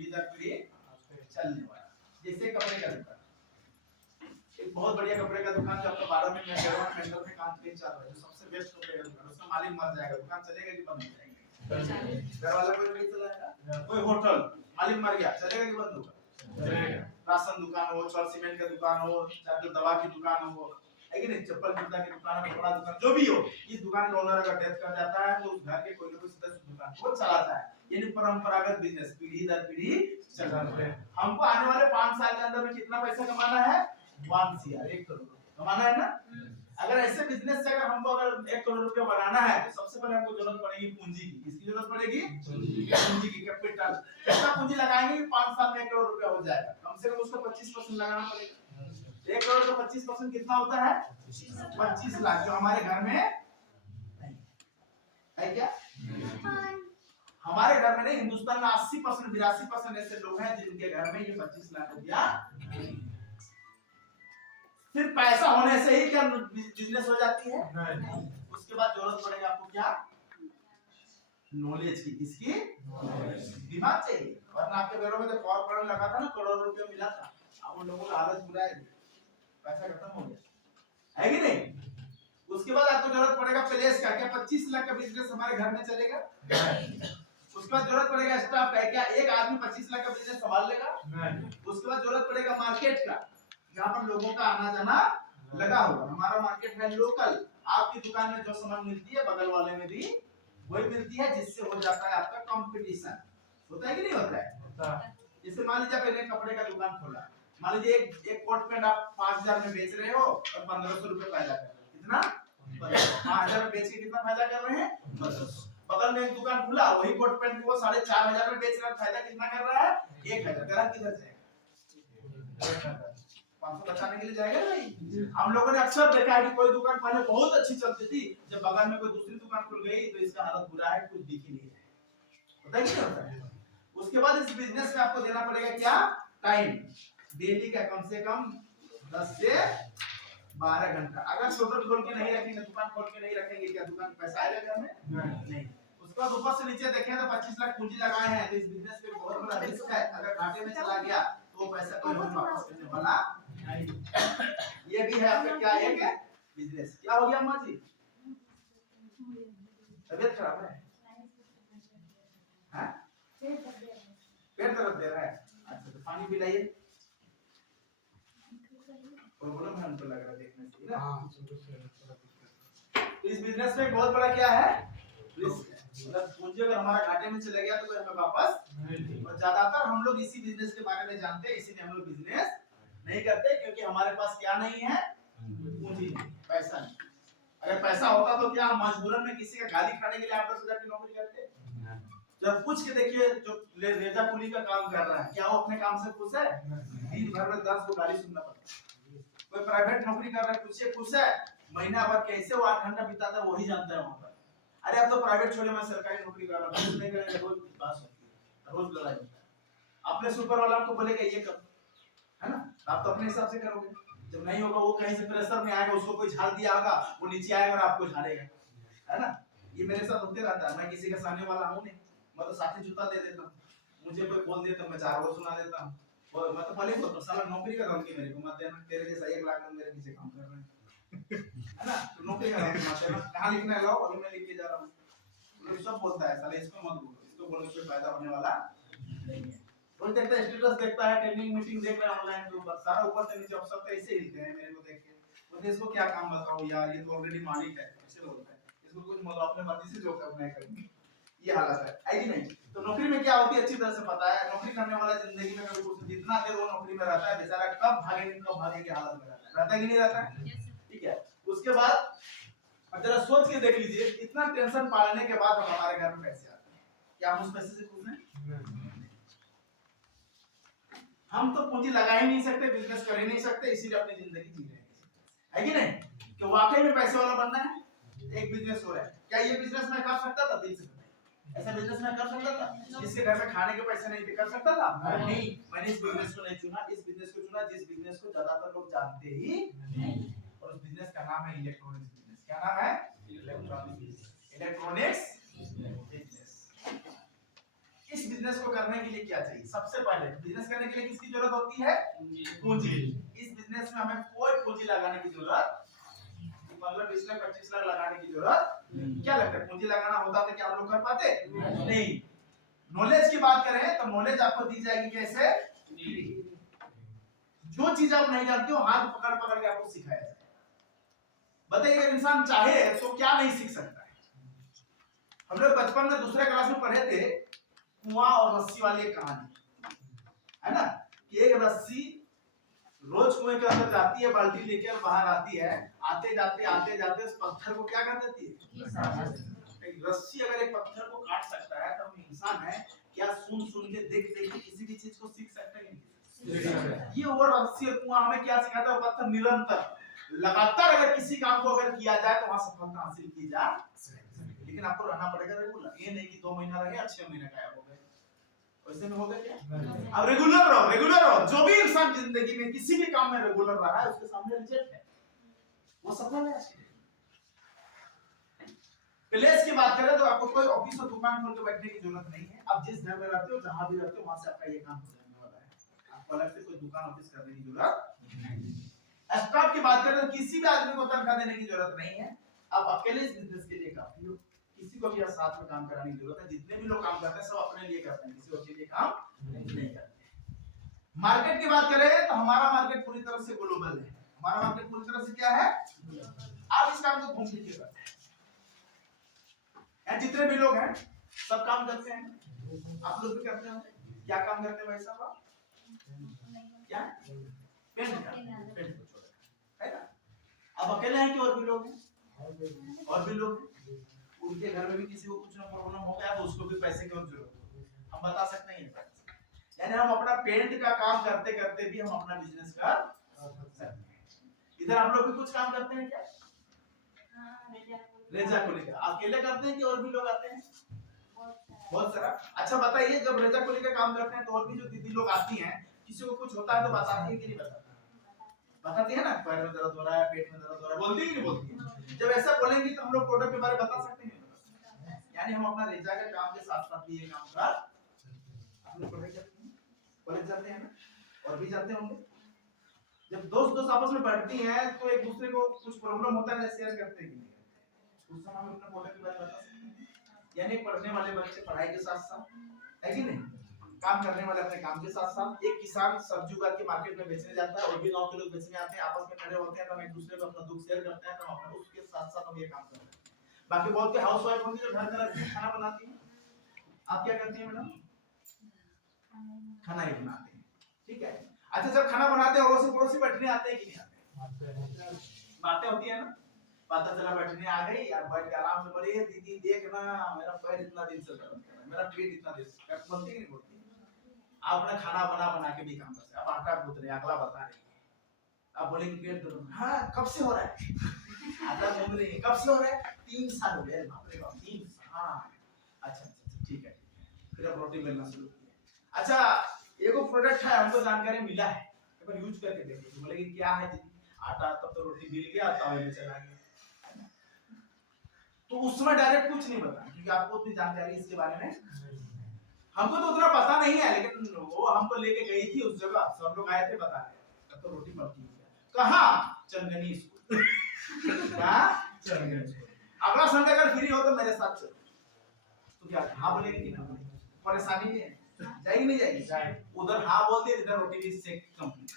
पीढ़ी दर पीढ़ी चलने वाला। जैसे कपड़े का दुकान, एक बहुत बढ़िया कपड़े का दुकान जो आपका 12 में मेंटर में काम चल रहा है, जो सबसे बेस्ट कपड़े का दुकान, उसका मालिक मर जाएगा, दुकान चलेगा कि बंद हो जाएगी? घर वाला कोई नहीं चलाएगा। कोई होटल मालिक मर गया, चलेगा कि बंद होगा? चलेगा। राशन दुकान हो, छड़ सीमेंट का दुकान हो, चाहे तो दवा की दुकान हो, है कि नहीं, चप्पल जूता की दुकान, कपड़ा दुकान, जो भी हो, इस दुकान का ओनर अगर डेथ कर जाता है तो उस घर के कोई ना कोई सदस्य दुकान को चलाता है। यानी परंपरागत बिजनेस पीढ़ी दर पीढ़ी चल रहा है। हमको आने वाले 5 साल के अंदर में कितना पैसा कमाना है? 1 CR, 1 करोड़ कमाना है ना। अगर ऐसे बिजनेस से अगर हमको अगर 1 करोड़ रुपया बनाना है तो सबसे पहले हमको जरूरत पड़ेगी पूंजी की। किसकी जरूरत पड़ेगी? पूंजी की, कैपिटल। कितना पूंजी लगाएंगे कि 5 साल में 1 करोड़ रुपया हो जाएगा? कम से कम उसको 25% लगाना पड़ेगा। 1 करोड़ का 25% कितना होता है? 25 लाख, जो हमारे घर में नहीं है। क्या हमारे घर में नहीं, हिंदुस्तान में 80% 82% ऐसे लोग हैं जिनके घर में ये 25 लाख रुपया सिर्फ पैसा होने से ही क्या बिजनेस हो जाती है? नहीं। उसके बाद जरूरत पड़ेगा आपको क्या? नॉलेज की। किसकी? दिमाग चाहिए। वरना आपके घरों में जब फॉर्म लगा था ना, करोड़ रुपया मिला था, अब उन लोगों का हालत बुरा है, पैसा खत्म हो गया, है कि नहीं? उसके बाद आपको जरूरत पड़ेगा प्लेस का। क्या 25 लाख का बिजनेस हमारे घर में चलेगा? उसके बाद जरूरत पड़ेगा स्टाफ का। क्या एक आदमी 25 लाख का बिजनेस संभाल लेगा? उसके बाद जरूरत पड़ेगा मार्केट का, जहाँ पर लोगों का आना जाना लगा हुआ। हमारा मार्केट है लोकल, आपकी दुकान में जो सामान मिलती है बगल वाले में भी वही मिलती है, जिससे हो जाता है आपका कंपटीशन। होता है कि नहीं होता है? जैसे मान लीजिए पहले कपड़े का दुकान खोला, मान लीजिए एक कोट पैंट आप 5000 में बेच रहे हो और 1500 रुपए फायदा कर रहे हो। कितना? 5000 में बेच के कितना फायदा कर रहे हैं? 1500। बगल में एक दुकान खुला, वही कोट पैंट को 4500 में बेच रहा है, फायदा कितना कर रहा है? 1000। ग्राहक किधर जाएगा? 500 बचाने के लिए जाएगा भाई। हम लोगों ने अक्सर देखा है कि कोई दुकान पहले बहुत अच्छी चलती थी, जब बगल में कोई दूसरी दुकान खुल गई तो इसका हालत बुरा है, कुछ दिख ही नहीं रहा है। होता है कि नहीं होता है? उसके बाद इस बिजनेस में आपको देना पड़ेगा क्या? टाइम। डेली का कम से कम 10 से 12 घंटा। अगर शोरूम खोल के नहीं रखेंगे, दुकान खोल के नहीं रखेंगे, क्या दुकान पैसा आएगा घर में? नहीं। उसके बाद ऊपर से नीचे देखें तो 25 लाख पूंजी लगाए हैं, तो इस बिजनेस में बहुत बड़ा रिस्क है। अगर घाटे में चला गया तो वो पैसा कोई वापस करने वाला नहीं। ये भी है आपका क्या एक बिजनेस। क्या हो गया अम्मा जी? तबीयत खराब है? हाँ? पेट दर्द दे रहा है? अच्छा, तो पानी पिलाइए। प्रॉब्लम है हमको लग रहा है देखने से ना। इस बिजनेस में बहुत बड़ा क्या है? रिस्क है। मतलब पूंजी अगर हमारा घाटे में चले गया तो हमें वापस नहीं। और ज्यादातर हम लोग इसी बिजनेस के बारे में जानते हैं, इसीलिए हम लोग बिजनेस नहीं करते, क्योंकि हमारे पास क्या नहीं है? पूंजी नहीं, पैसा नहीं। अगर पैसा होता तो क्या हम मजबूरन में किसी का गाली खाने के लिए 8-10 हजार की नौकरी करते? जब पूछ के देखिए, जो रेजा कुली का काम कर रहा है, क्या वो अपने काम से खुश है? दिन भर में 10 को गाली सुनना पड़ता है। कोई प्राइवेट नौकरी कर रहा है, पूछिए खुश है? महीना भर कैसे वो 8 घंटा बिताता है वही जानता है वहां पर। अरे अब तो प्राइवेट छोड़े, मैं सरकारी नौकरी कर रहा हूं, कुछ नहीं करेंगे, रोज बहस होती है, रोज लड़ाई होता है। अपने सुपर वाला आपको बोलेगा ये कर, है ना? आप तो अपने हिसाब से करोगे। जब नहीं होगा, वो कहीं से प्रेशर में आएगा, उसको कोई झाड़ दिया होगा, वो नीचे आएगा और आपको झाड़ेगा, है ना? ये मेरे साथ होते रहता है। मैं किसी का सामने वाला हूं नहीं, मैं तो साथी जूता दे देता हूं। मुझे कोई बोल देता मैं 4 वो सुना देता हूं, और मैं तो पहले ही बोलता साला नौकरी का धमकी मेरे को मत देना, तेरे जैसा 1 लाख लोग मेरे पीछे काम कर रहे हैं, है ना? तो नौकरी का धमकी मत देना। कहां लिखना है? लाओ, अभी मैं लिख के जा रहा हूं। तो सब बोलता है साला इसको मत बोलो, इसको बोलने से फायदा होने वाला नहीं है। रोज देखता है, स्टेटस देखता है, ट्रेनिंग मीटिंग देख रहा है ऑनलाइन के ऊपर, सारा ऊपर से नीचे सब तो ऐसे हिलते हैं मेरे को देख के। मुझे इसको क्या काम बताऊं यार, ये तो ऑलरेडी मालिक है, ऐसे बोलता है। इसको कुछ मतलब अपने मर्जी से जो करना है करेंगे, ये हालत है कि नहीं? तो नौकरी में क्या होती है अच्छी तरह से पता है। नौकरी करने वाला जिंदगी में कभी कुछ जितना देर वो नौकरी में रहता है, बेचारा कब भागे की हालत में रहता है कि नहीं रहता है? ठीक है। उसके बाद अब जरा सोच के देख लीजिए, इतना टेंशन पालने के बाद हमारे घर में पैसे आते हैं, क्या हम उस पैसे से खुश हैं? हम तो पूंजी लगा ही नहीं सकते, बिजनेस कर ही नहीं सकते, इसीलिए अपनी जिंदगी जी रहे हैं, है कि नहीं? कि वाकई में पैसे वाला बनना है। एक बिजनेस हो रहा है, क्या ये बिजनेस मैं कर सकता था? दिल से बताइए, ऐसा बिजनेस मैं कर सकता था? जिसके घर में खाने के पैसे नहीं थे, कर सकता था? नहीं। मैंने इस बिजनेस को नहीं चुना, इस बिजनेस को चुना जिस बिजनेस को ज्यादातर लोग जानते ही नहीं, और उस बिजनेस का नाम है इलेक्ट्रॉनिक्स बिजनेस। क्या नाम है? Electronics business. इस बिजनेस को करने के लिए क्या चाहिए? सबसे पहले बिजनेस करने के लिए किसकी जरूरत होती है? पूंजी। इस बिजनेस में हमें कोई पूंजी लगाने की जरूरत 15-20 लाख 25 लाख लगाने की जरूरत क्या लगता है? पूंजी लगाना होता तो क्या हम लोग कर पाते? नहीं। नॉलेज की बात करें तो नॉलेज आपको दी जाएगी कैसे? जो चीज आप नहीं जानते हो हाथ पकड़ पकड़ के आपको सिखाया जाएगा। बताइए अगर इंसान चाहे तो क्या नहीं सीख सकता है? हम लोग बचपन में दूसरे क्लास में पढ़े थे कुआं और रस्सी वाली एक कहानी, है ना? कि एक रस्सी रोज कुएं के अंदर जाती है, बाल्टी लेकर बाहर आती है, आते जाते उस पत्थर को क्या कर देती है? रस्सी अगर एक पत्थर को काट सकता है तो हम इंसान है क्या सुन के देख के किसी भी चीज को सीख सकते हैं? ये वो रस्सी और कुआं हमें क्या सिखाता है? वो पत्थर निरंतर लगातार अगर किसी काम को अगर किया जाए तो वहां सफलता हासिल की जा सकती है, लेकिन आपको रहना पड़ेगा रेगुलर। ये नहीं कि 2 महीना रहे 6 महीने गायब हो गए, वैसे में होगा क्या? अब रेगुलर रहो। जो भी इंसान जिंदगी में किसी भी काम में रेगुलर रहा है उसके सामने रिजल्ट है, वो सफल है। प्लेस की बात करें तो आपको कोई ऑफिस और दुकान खोल के बैठने की जरूरत नहीं है। आप जिस घर में रहते हो, जहां भी रहते हो, वहां से आपका ये काम हो जाने वाला है। आपको अलग से कोई दुकान ऑफिस करने की जरूरत नहीं है। स्टाफ की बात करें तो किसी भी आदमी को तनख्वाह देने की जरूरत नहीं है। आप अकेले इस बिजनेस के लिए काफी हो, किसी को भी साथ में काम कराने की जरूरत है। जितने भी लोग काम करते हैं सब अपने लिए करते हैं, किसी और के लिए काम नहीं करते। मार्केट की बात करें तो हमारा मार्केट पूरी तरह से ग्लोबल है। हमारा मार्केट पूरी तरह से क्या है? आप इस काम को घूम फिर के करते हैं। जितने भी लोग हैं सब काम करते हैं, आप लोग भी करते हैं। क्या काम करते हैं भाई साहब? क्या? पेंट को छोड़, है ना? अब अकेले हैं कि और भी लोग हैं? और भी लोग हैं। उनके घर में भी किसी को कुछ ना प्रॉब्लम हो गया तो उसको भी पैसे की जरूरत है, हम बता सकते हैं। यानी हम अपना पेंट का काम करते करते भी हम अपना बिजनेस कर सकते हैं। इधर आप लोग भी कुछ काम करते हैं क्या? रेजा को लेकर अकेले करते हैं कि और भी लोग आते हैं? बहुत सारा। अच्छा बताइए, जब रेजा को लेकर काम करते हैं तो और भी जो दीदी लोग आती हैं, किसी को कुछ होता है तो बताती है कि नहीं बताती? बताती है ना, पैर में दर्द हो रहा है, पेट में दर्द हो रहा है, बोलती है कि नहीं बोलती? जब ऐसा बोलेंगी तो हम लोग प्रोडक्ट के बारे में बता सकते हैं। यानी हम अपना रेजा के काम के साथ साथ भी ये काम कर आप लोग पढ़ाई करते हैं, कॉलेज जाते हैं ना, और भी जाते होंगे। जब दोस्त आपस में बैठती हैं तो एक दूसरे को कुछ प्रॉब्लम होता है, शेयर करते हैं कि नहीं? उस समय हम अपना प्रोडक्ट के बारे में बता सकते हैं। यानी पढ़ने वाले बच्चे पढ़ाई के साथ साथ, है कि नहीं, काम करने वाले अपने काम के साथ साथ। एक किसान सब्जी उगा के मार्केट में बेचने जाता है और भी गांव के लोग बेचने आते हैं, आपस में खड़े होते हैं तो हम एक दूसरे को अपना दुख शेयर करते हैं, तो हम अपना उसके साथ साथ हम ये काम करते हैं। बाकी बहुत के हाउसवाइफ होती है जो घर का रहती है, खाना बनाती है। आप क्या करती हैं मैडम? खाना ही बनाते हैं, ठीक है। अच्छा, जब खाना बनाते हैं अड़ोसी पड़ोसी बैठने आते हैं कि नहीं आते? बातें होती है ना, पता चला बैठने आ गई यार, बैठ के आराम से बोले दीदी देखना मेरा पैर इतना दिन से दर्द कर रहा है, मेरा पेट इतना दिन से, बोलती कि नहीं बोलती? आप अपना खाना बना के भी काम करते हैं। अब आटा गूंथ रहे, अगला बता रही है, आप बोलेंगे पेट दर्द, हाँ कब से हो रहा है? आटा गूंथ रही है, कब से हो रहा है? 3 साल हो गए। बाप रे बाप, 3 साल। हाँ अच्छा ठीक है। फिर अब रोटी बेलना शुरू किया। अच्छा, एगो प्रोडक्ट है हमको जानकारी मिला है, एक बार यूज करके देखिए। बोलेंगे क्या है जी? आटा, तब तो रोटी मिल गया, तवे में चला गया। तो उस समय डायरेक्ट कुछ नहीं बता, क्योंकि आपको उतनी जानकारी इसके बारे में, हमको तो उतना पता नहीं है, लेकिन वो हमको लेके गई थी उस जगह, सब लोग आए थे बता रहे, तब तो रोटी बनती है। कहाँ? चंदनी स्कूल। क्या? चंदनी स्कूल। अगला संडे अगर फ्री हो तो मेरे साथ चलो। तो क्या हाँ बोलेंगे कि ना बोलेंगे? परेशानी नहीं है, जाएगी नहीं जाएगी? उधर हाँ बोल दिए, इधर रोटी भी सेक कंप्लीट।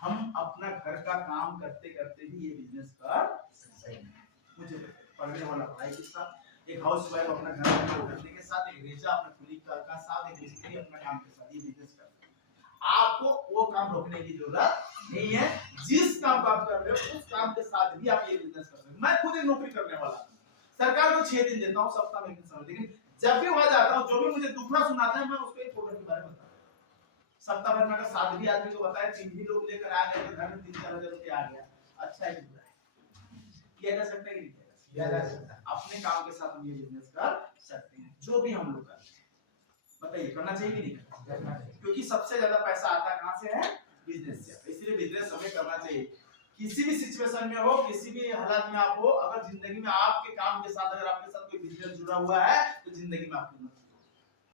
हम अपना घर का काम करते करते भी ये बिजनेस कर सकते हैं। मुझे पढ़ने वाला भाई के साथ, एक हाउसवाइफ अपना घर में करने के साथ, एक रेजा अपने कुली का साथ, एक मिस्त्री अपना काम के साथ ये बिजनेस कर सकते हैं। आपको वो काम रोकने की जरूरत नहीं है। जिस काम आप कर रहे हो उस काम के साथ भी आप ये बिजनेस कर सकते हैं। मैं खुद एक नौकरी करने वाला हूं, सरकार को 6 दिन देता हूं, सप्ताह में 1 दिन समय, लेकिन जब भी वहां जाता हूं जो भी मुझे दुखड़ा सुनाता है मैं उसको एक प्रोडक्ट के बारे में बताता हूं। सप्ताह भर में अगर 7 भी आदमी को बताया, 3 भी लोग लेकर आ गए तो घर में 3-4 हजार रुपया आ गया। अच्छा है, किया जा सकता है कि किया जा सकता है? अपने काम के साथ हम ये बिजनेस कर सकते हैं, जो भी हम लोग करते हैं। बताइए करना चाहिए कि नहीं करना चाहिए? क्योंकि सबसे ज्यादा पैसा आता कहां से है? बिजनेस से। इसलिए बिजनेस हमें करना चाहिए। किसी भी सिचुएशन में हो, किसी भी हालात में आप हो, अगर जिंदगी में आपके काम के साथ अगर आपके साथ कोई बिजनेस जुड़ा हुआ है तो जिंदगी में आपकी